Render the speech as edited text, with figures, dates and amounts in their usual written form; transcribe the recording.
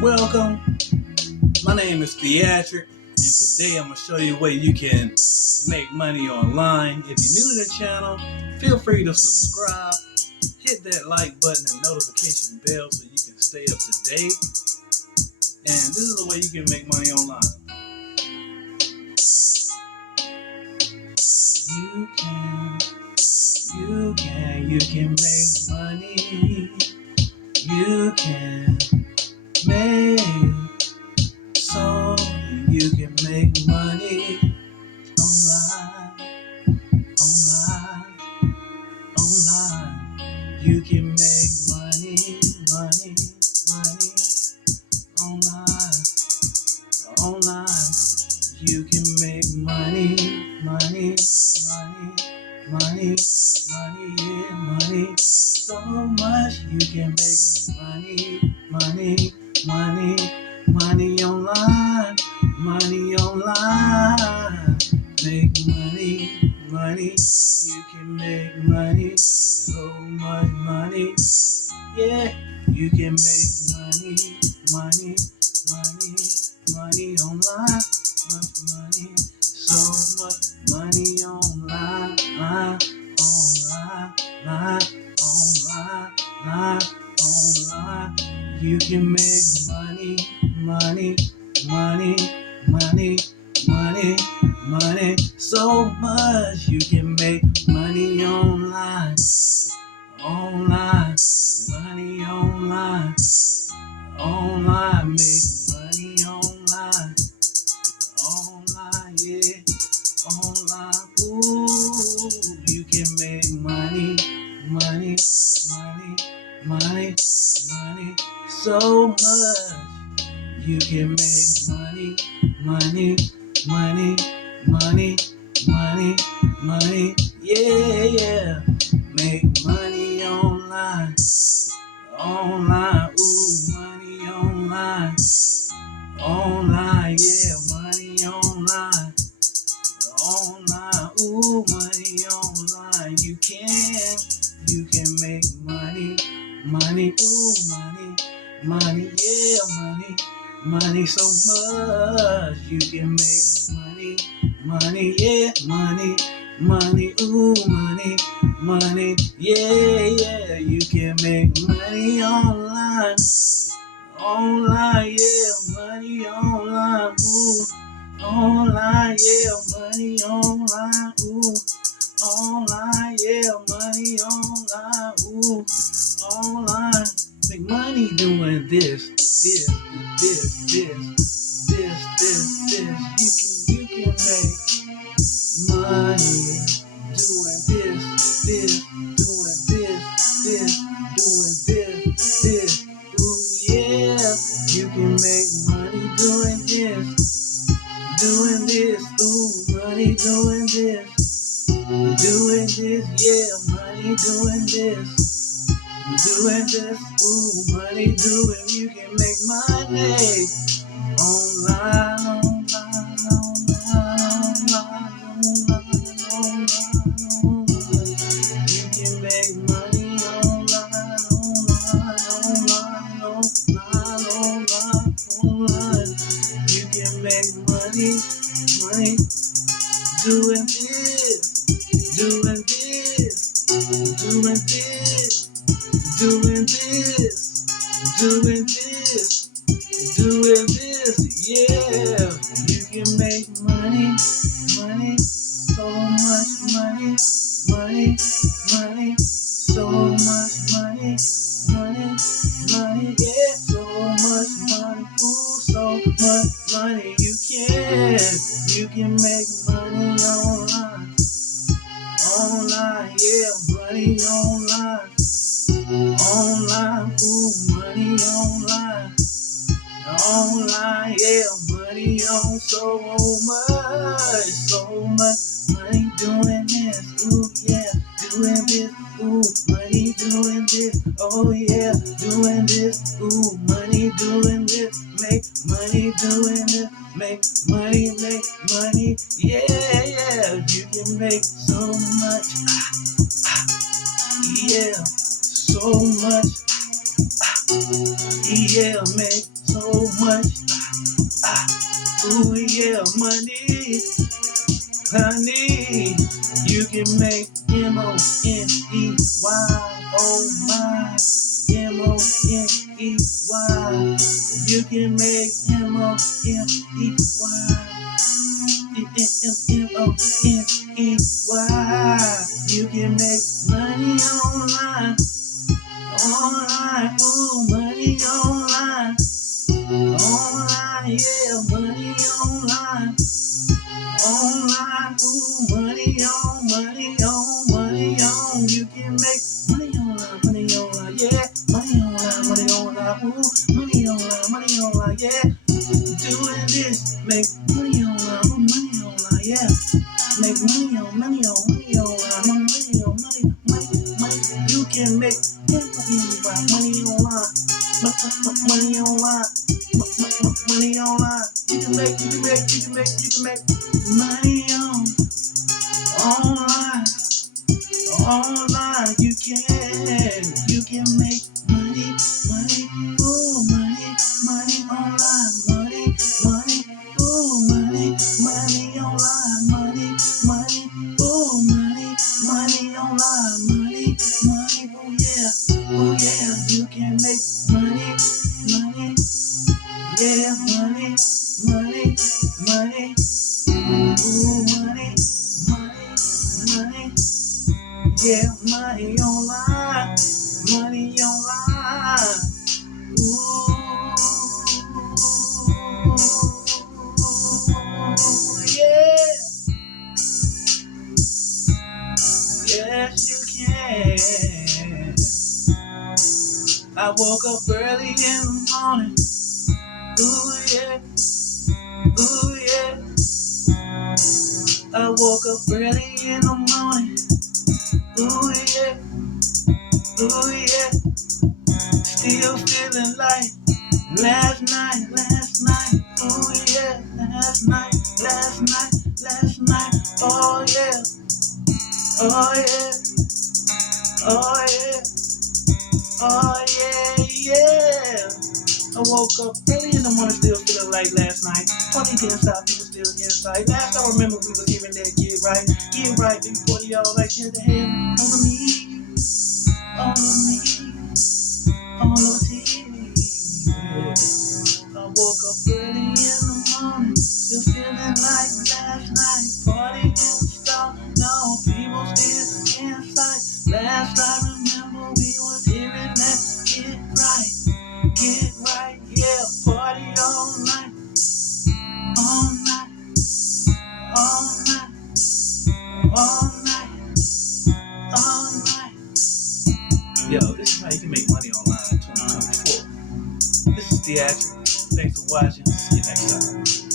Welcome. My name is Theatric, and today I'm going to show you a way you can make money online. If you're new to the channel, feel free to subscribe, hit that like button and notification bell so you can stay up to date. And this is the way you can make money online. You can make money. You can make so you can make money online. You can make money online. You can make money, so much. You can make money online, make money. You can make money, so much money. Yeah, you can make money online, much money, so much money online. You can make money, so much. You can make money online, money online, make money online, yeah, online. Ooh, you can make money, so much. You can make money, yeah, make money online, ooh, money online, yeah, money online, ooh, money online. You can make money, ooh, money, yeah, money, so much. You can make money, yeah, money, ooh, money, yeah, you can make money online, yeah, money online, ooh, yeah, money online, ooh, yeah, money online, ooh, make money doing this. You can make money doing this. Ooh, yeah, you can make money doing this. Ooh, money doing this. Yeah, money doing this. Ooh, money doing. You can make money online. You can make money online. You can make money doing this. Yeah, you can make money, so much money, so much money, yeah, so much money, ooh, so much money. You can make money online, yeah, money online, ooh, money online, yeah, money on, so much money doing this, ooh, yeah, doing this, ooh, money doing this, oh yeah, doing this, ooh, money doing this, make money doing this, make money, yeah, you can make so much. yeah, so much. Yeah, make so much. Ooh, yeah, money, honey. You can make money. Oh my, money. You can make money. You can make money online. Online, ooh, money online. Online, yeah, money online. Online, ooh, money on, money on, money on. You can make money online, yeah. Money online, ooh, money online, yeah. Doing this, make money online, yeah. Make money on, money online, money. You can make money online, money online, money online. You can make money online. You can make money, ooh, money online, ooh, money online, ooh, money online, oh yeah, you can make money, yeah, money, ooh, money, yeah, money online, ooh, yeah, yes you can. I woke up early in the morning, ooh yeah, ooh yeah. I woke up early in the morning, ooh yeah, ooh yeah. Still feeling like last night, ooh yeah, last night, oh yeah, oh yeah, oh yeah, oh yeah, yeah. I woke up early in the morning still feeling like last night. 20 didn't stop, people still inside. Last I remember we was hearing that get right, before y'all like shit the head over me, all of me, all of me. Yeah. I woke up early in the morning, still feeling like last night. Party didn't stop, no, people still inside. Last I remember we was hearing that get right, yeah. Party all night, all night, all night, all night, all night. Yo, this is how you can make money online in 2024. This is Theatric. Thanks for watching. See you next time.